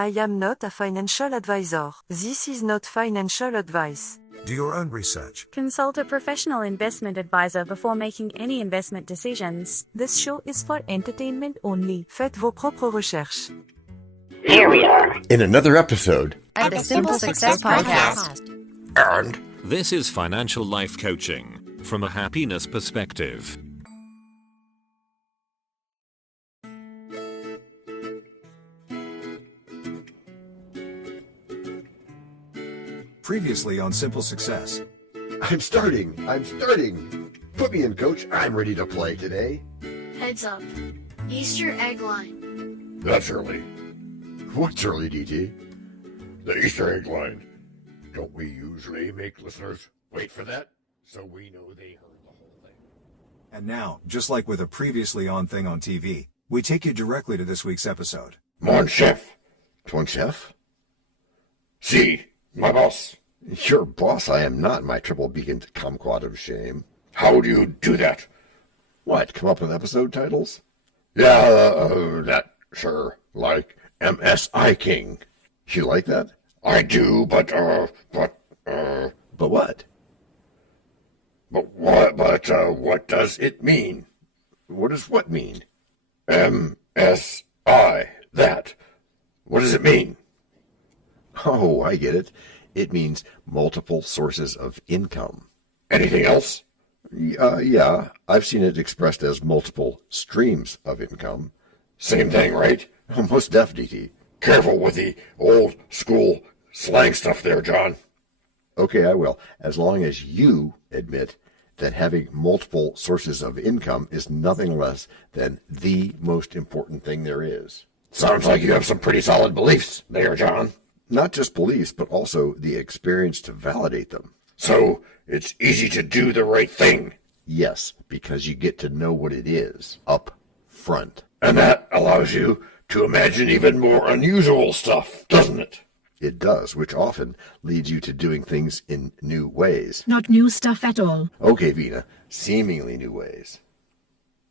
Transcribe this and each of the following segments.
I am not a financial advisor. This is not financial advice. Do your own research. Consult a professional investment advisor before making any investment decisions. This show is for entertainment only. Faites vos propres recherches. Here we are in another episode of the Simple Success Podcast. And this is financial life coaching from a happiness perspective. Previously on Simple Success. I'm starting. Put me in, coach. I'm ready to play today. Heads up. Easter egg line. That's early. What's early, DT? The Easter egg line. Don't we usually make listeners wait for that so we know they heard the whole thing? And now, just like with a previously on thing on TV, we take you directly to this week's episode. Mon chef. Ton chef? Si, my boss. Your boss I am not, my triple beacon kumquat of shame. How do you do that? What, come up with episode titles? Yeah, that, sure, like MSI King. You like that? I do, but what? What does it mean? What does what mean? MSI, that. What does it mean? Oh, I get it. It means multiple sources of income. Anything else? Yeah, I've seen it expressed as multiple streams of income. Same thing, right? Most definitely. Careful with the old school slang stuff there, John. Okay, I will. As long as you admit that having multiple sources of income is nothing less than the most important thing there is. Sounds like you have some pretty solid beliefs there, John. Not just beliefs, but also the experience to validate them. So, it's easy to do the right thing. Yes, because you get to know what it is up front. And that allows you to imagine even more unusual stuff, doesn't it? It does, which often leads you to doing things in new ways. Not new stuff at all. Okay, Vina, seemingly new ways.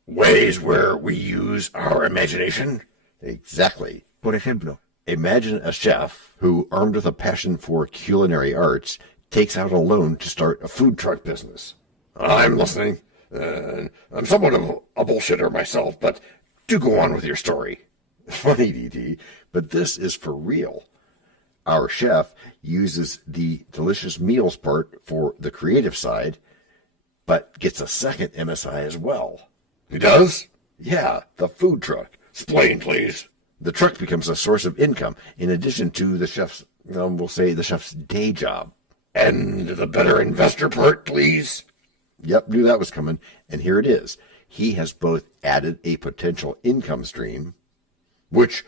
Ways where we use our imagination? Exactly. Por ejemplo. Imagine a chef who, armed with a passion for culinary arts, takes out a loan to start a food truck business. I'm listening. I'm somewhat of a bullshitter myself, but do go on with your story. Funny, DT, but this is for real. Our chef uses the delicious meals part for the creative side, but gets a second MSI as well. He does? Yeah, the food truck. Explain, please. The truck becomes a source of income in addition to the chef's, we'll say the chef's day job. And the better investor part, please? Yep, knew that was coming, and here it is. He has both added a potential income stream, which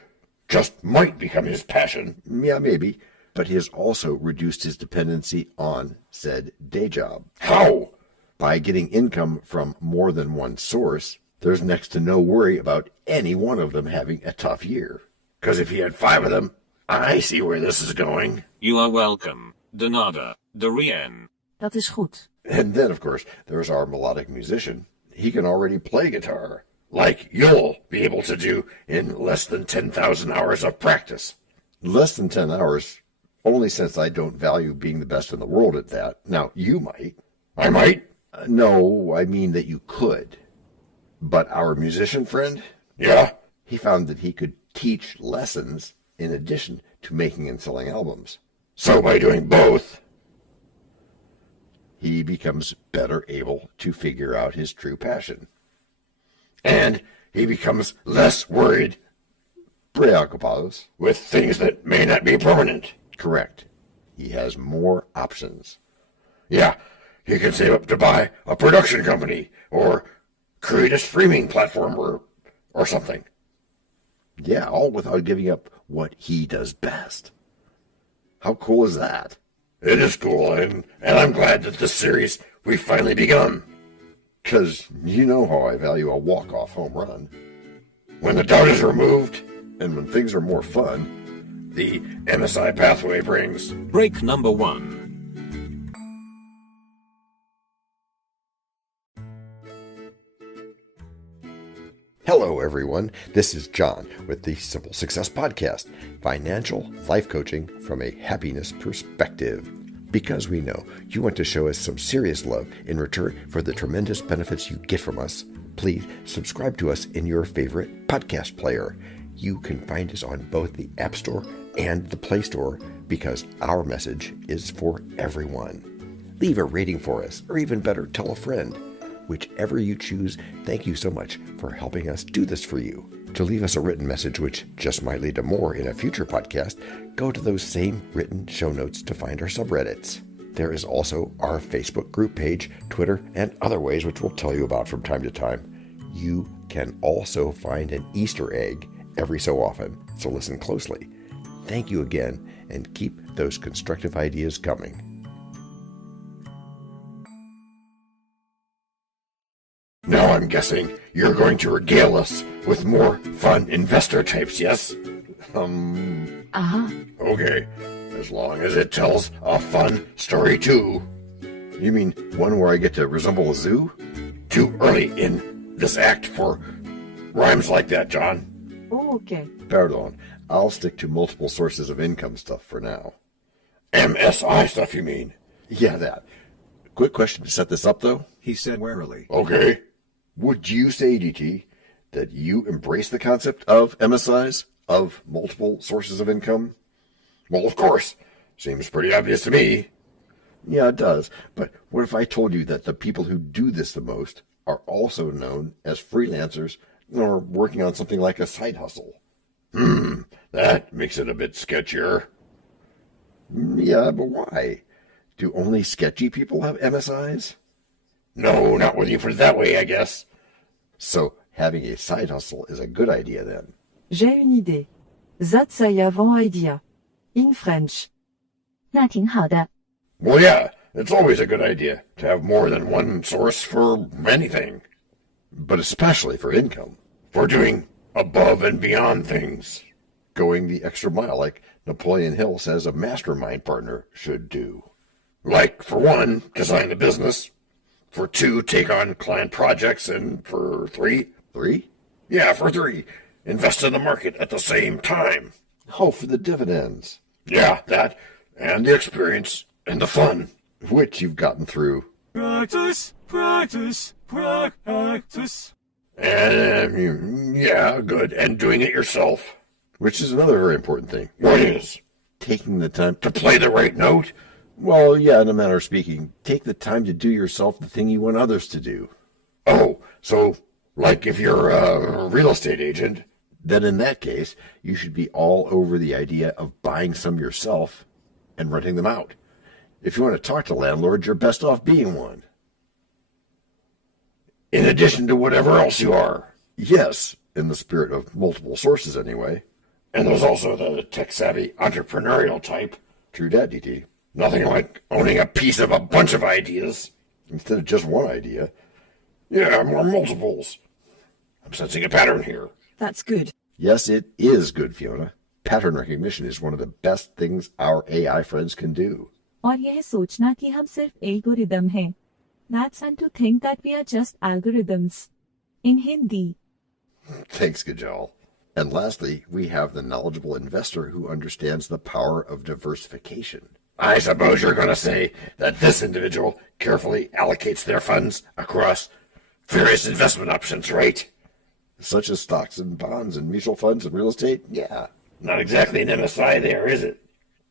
just might become his passion. Yeah, maybe. But he has also reduced his dependency on said day job. How? By getting income from more than one source, there's next to no worry about any one of them having a tough year. Because if he had 5 of them, I see where this is going. You are welcome. De nada. De rien. Dat is goed. And then, of course, there's our melodic musician. He can already play guitar, like you'll be able to do in less than 10,000 hours of practice. Less than 10 hours, only since I don't value being the best in the world at that. Now, you might. I might? No, I mean that you could. But our musician friend? Yeah? He found that he could teach lessons in addition to making and selling albums. So by doing both, he becomes better able to figure out his true passion. And he becomes less worried, preocupados, with things that may not be permanent. Correct. He has more options. Yeah, he can save up to buy a production company, or create a streaming platform, or something. Yeah, all without giving up what he does best. How cool is that? It is cool, and I'm glad that this series we've finally begun. 'Cause you know how I value a walk-off home run. When the doubt is removed, and when things are more fun, the MSI pathway brings... Break number 1. Hello, everyone. This is John with the Simple Success Podcast, financial life coaching from a happiness perspective. Because we know you want to show us some serious love in return for the tremendous benefits you get from us, please subscribe to us in your favorite podcast player. You can find us on both the App Store and the Play Store because our message is for everyone. Leave a rating for us, or even better, tell a friend. Whichever you choose, thank you so much for helping us do this for you. To leave us a written message, which just might lead to more in a future podcast, go to those same written show notes to find our subreddits. There is also our Facebook group page, Twitter, and other ways which we'll tell you about from time to time. You can also find an Easter egg every so often, so listen closely. Thank you again, and keep those constructive ideas coming. Now I'm guessing you're going to regale us with more fun investor types, yes? Okay. As long as it tells a fun story too. You mean one where I get to resemble a zoo? Too early in this act for rhymes like that, John. Oh, okay. Pardon. I'll stick to multiple sources of income stuff for now. MSI stuff, you mean? Yeah, that. Quick question to set this up, though. He said warily. Okay. Would you say, DT, that you embrace the concept of MSIs, of multiple sources of income? Well, of course. Seems pretty obvious to me. Yeah, it does. But what if I told you that the people who do this the most are also known as freelancers or working on something like a side hustle? That makes it a bit sketchier. Yeah, but why? Do only sketchy people have MSIs? No, not when you put it that way, I guess. So, having a side hustle is a good idea then. J'ai une idée. That's a avant idea. In French. 那挺好的。 Well, yeah, it's always a good idea to have more than one source for anything. But especially for income. For doing above and beyond things. Going the extra mile like Napoleon Hill says a mastermind partner should do. Like, for one, design the business. For two, take on client projects. And for three... Three? Yeah, for three, invest in the market at the same time. Oh, for the dividends. Yeah, that, and the experience, and the fun. Which you've gotten through. Practice, practice, practice. And, yeah, good, and doing it yourself. Which is another very important thing. What is? Taking the time to play the right note. Well, yeah, in a manner of speaking, take the time to do yourself the thing you want others to do. Oh, so, like if you're a real estate agent, then in that case, you should be all over the idea of buying some yourself and renting them out. If you want to talk to landlords, you're best off being one. In addition to whatever else you are. Yes, in the spirit of multiple sources anyway. And there's also the tech-savvy entrepreneurial type. True that, DT. Nothing like owning a piece of a bunch of ideas. Instead of just one idea. Yeah, more multiples. I'm sensing a pattern here. That's good. Yes, it is good, Fiona. Pattern recognition is one of the best things our AI friends can do. और यह सोचना कि हम सिर्फ algorithm हैं. That's and to think that we are just algorithms. In Hindi. Thanks, Gajal. And lastly, we have the knowledgeable investor who understands the power of diversification. I suppose you're going to say that this individual carefully allocates their funds across various investment options, right? Such as stocks and bonds and mutual funds and real estate? Yeah. Not exactly an MSI there, is it?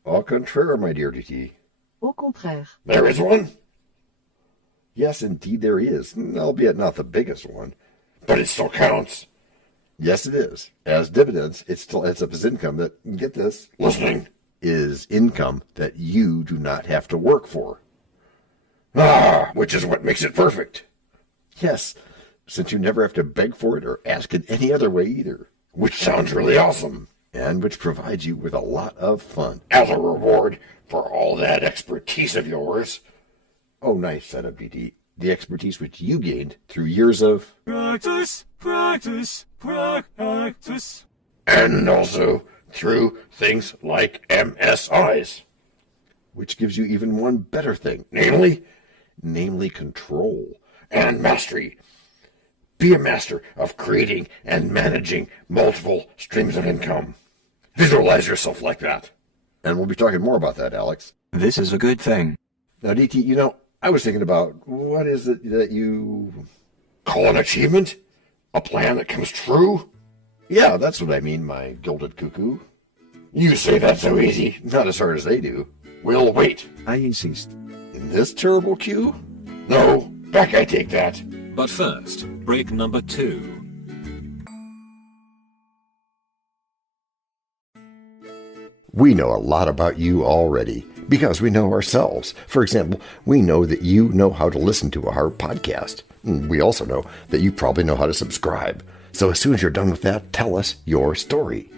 Au contraire, my dear DT. Au contraire. There is one? Yes, indeed there is, albeit not the biggest one. But it still counts. Yes, it is. As dividends, it still adds up as income that, get this, listening, is income that you do not have to work for. Which is what makes it perfect. Yes, since you never have to beg for it or ask it any other way either. Which sounds really awesome. And which provides you with a lot of fun. As a reward for all that expertise of yours. Oh, nice setup, DT. The expertise which you gained through years of... Practice, practice, practice. And also through things like MSIs. Which gives you even one better thing. Namely control and mastery. Be a master of creating and managing multiple streams of income. Visualize yourself like that. And we'll be talking more about that, Alex. This is a good thing. Now, DT, I was thinking about what is it that you call an achievement? A plan that comes true? Yeah, that's what I mean, my gilded cuckoo. You say that's so easy. Not as hard as they do. We'll wait. I insist. In this terrible queue? No, back I take that. But first, break number 2. We know a lot about you already because we know ourselves. For example, we know that you know how to listen to our podcast. We also know that you probably know how to subscribe. So as soon as you're done with that, tell us your story.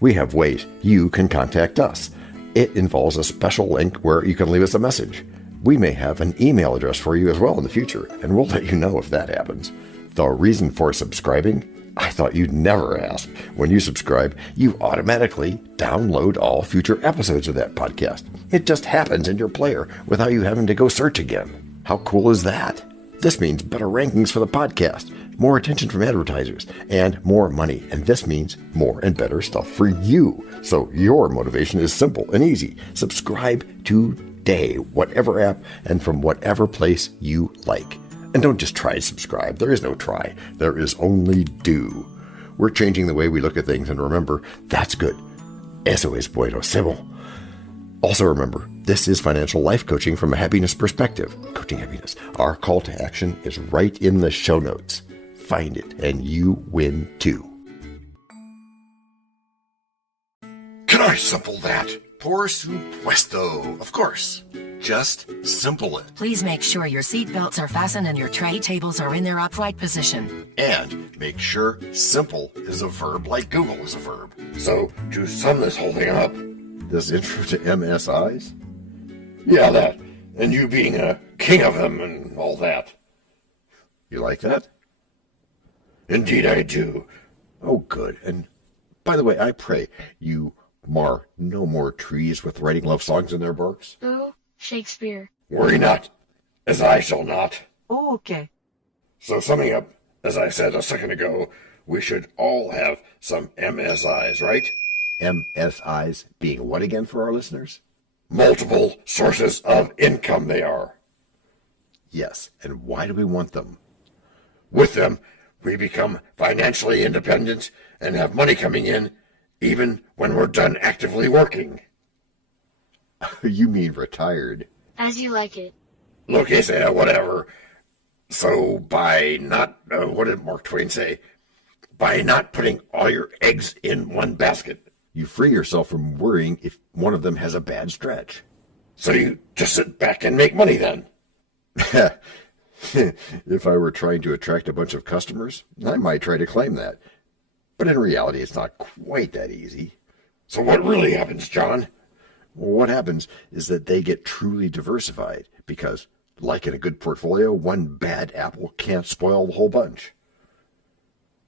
We have ways you can contact us. It involves a special link where you can leave us a message. We may have an email address for you as well in the future, and we'll let you know if that happens. The reason for subscribing? I thought you'd never ask. When you subscribe, you automatically download all future episodes of that podcast. It just happens in your player without you having to go search again. How cool is that? This means better rankings for the podcast, more attention from advertisers, and more money. And this means more and better stuff for you. So your motivation is simple and easy. Subscribe today, whatever app and from whatever place you like. And don't just try to subscribe. There is no try. There is only do. We're changing the way we look at things, and remember, that's good. Eso es bueno, Sybil. Also remember, this is financial life coaching from a happiness perspective. Coaching happiness. Our call to action is right in the show notes. Find it, and you win too. Can I simple that? Por supuesto. Of course. Just simple it. Please make sure your seat belts are fastened and your tray tables are in their upright position. And make sure simple is a verb like Google is a verb. So, to sum this whole thing up, this intro to MSIs? Yeah, that. And you being a king of them and all that. You like that? Indeed I do. Oh, good. And by the way, I pray you mar no more trees with writing love songs in their barks. Oh, Shakespeare. Worry not, as I shall not. Oh, okay. So summing up, as I said a second ago, we should all have some MSIs, right? MSIs being what again for our listeners? Multiple sources of income they are. Yes, and why do we want them? With them, we become financially independent and have money coming in even when we're done actively working. You mean retired? As you like it. Look, he said, whatever. So by not, what did Mark Twain say? By not putting all your eggs in one basket, you free yourself from worrying if one of them has a bad stretch. So you just sit back and make money then? If I were trying to attract a bunch of customers, I might try to claim that. But in reality, it's not quite that easy. So what really happens, John? Well, what happens is that they get truly diversified because, like in a good portfolio, one bad apple can't spoil the whole bunch.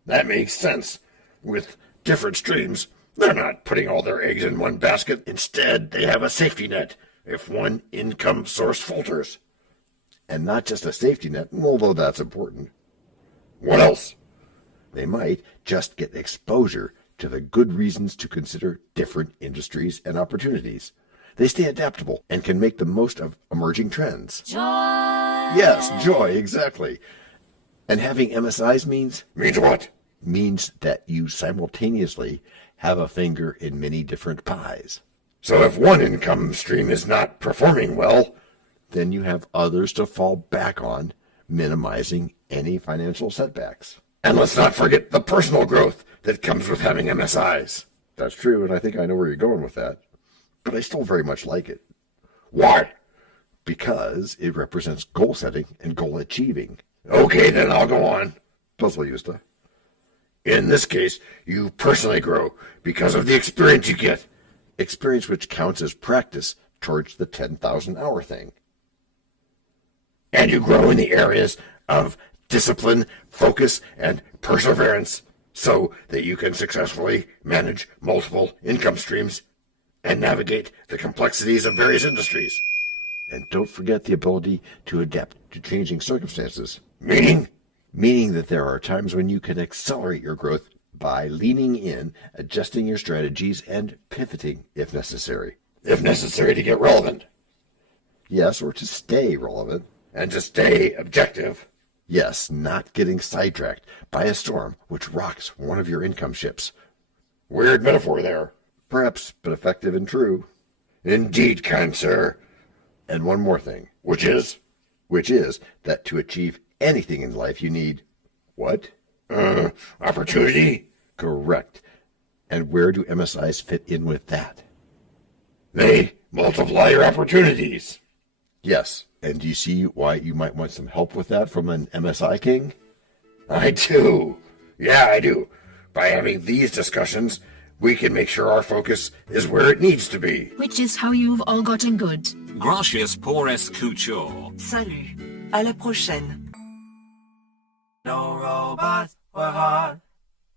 That makes sense. With different streams, they're not putting all their eggs in one basket. Instead, they have a safety net if one income source falters. And not just a safety net, although that's important. What else? They might just get exposure to the good reasons to consider different industries and opportunities. They stay adaptable and can make the most of emerging trends. Joy! Yes, joy, exactly. And having MSIs means? Means what? Means that you simultaneously have a finger in many different pies. So if one income stream is not performing well, then you have others to fall back on, minimizing any financial setbacks. And let's not forget the personal growth that comes with having MSIs. That's true, and I think I know where you're going with that. But I still very much like it. Why? Because it represents goal setting and goal achieving. Okay, then I'll go on. Puzzle Justa. In this case, you personally grow because of the experience you get. Experience which counts as practice towards the 10,000-hour thing. And you grow in the areas of discipline, focus, and perseverance so that you can successfully manage multiple income streams and navigate the complexities of various industries. And don't forget the ability to adapt to changing circumstances. Meaning? meaning that there are times when you can accelerate your growth by leaning in, adjusting your strategies, and pivoting if necessary. If necessary to get relevant. Yes, or to stay relevant. And to stay objective. Yes, not getting sidetracked by a storm which rocks one of your income ships. Weird metaphor there. Perhaps, but effective and true. Indeed, kind sir. And one more thing. Which is? Which is that to achieve anything in life you need... What? Opportunity? Correct. And where do MSIs fit in with that? They multiply your opportunities. Yes. And do you see why you might want some help with that from an MSI king? I do. Yeah, I do. By having these discussions, we can make sure our focus is where it needs to be. Which is how you've all gotten good. Gracias por escuchar. Salut. À la prochaine. No robots were hard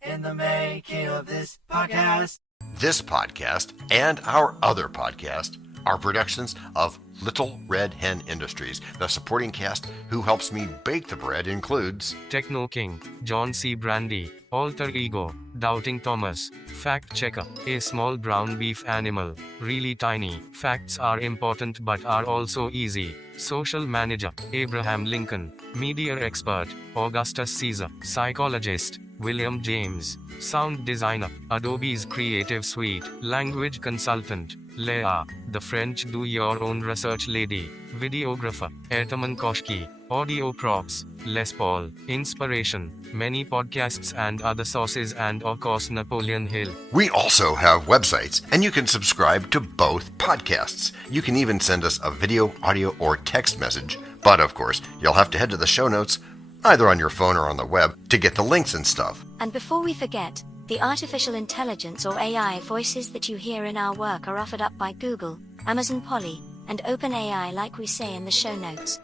in the making of this podcast. This podcast and our other podcast are productions of Little Red Hen Industries. The supporting cast who helps me bake the bread includes Techno King, John Brandy, Alter Ego, Doubting Thomas, Fact Checker, a small brown beef animal, really tiny. Facts are important but are also easy. Social Manager, Abraham Lincoln, Media Expert, Augustus Caesar, Psychologist, William James, Sound Designer, Adobe's Creative Suite, Language Consultant, Leah, the French do-your-own research lady, Videographer, Ertaman Koshki, Audio Props, Les Paul, Inspiration, many podcasts and other sources, and of course Napoleon Hill. We also have websites, and you can subscribe to both podcasts. You can even send us a video, audio, or text message, but of course, you'll have to head to the show notes, either on your phone or on the web, to get the links and stuff. And before we forget, the artificial intelligence or AI voices that you hear in our work are offered up by Google, Amazon Polly, and OpenAI, like we say in the show notes.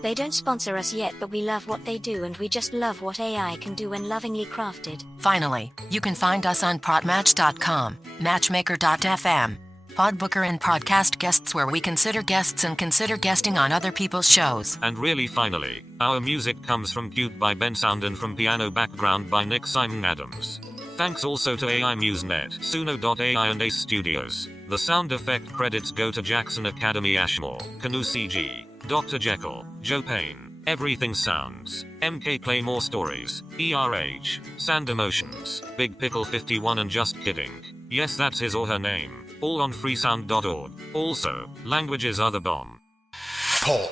They don't sponsor us yet, but we love what they do, and we just love what AI can do when lovingly crafted. Finally, you can find us on podmatch.com, matchmaker.fm, Podbooker, and Podcast Guests, where we consider guests and consider guesting on other people's shows. And really finally, our music comes from Cute by Ben Sound and from Piano Background by Nick Simon Adams. Thanks also to AI MuseNet, Suno.ai, and Ace Studios. The sound effect credits go to Jackson Academy Ashmore, Canoe CG, Dr. Jekyll, Joe Payne, Everything Sounds, MK Play More Stories, ERH, Sand Emotions, Big Pickle 51, and Just Kidding. Yes, that's his or her name. All on freesound.org. Also, languages are the bomb. Paul.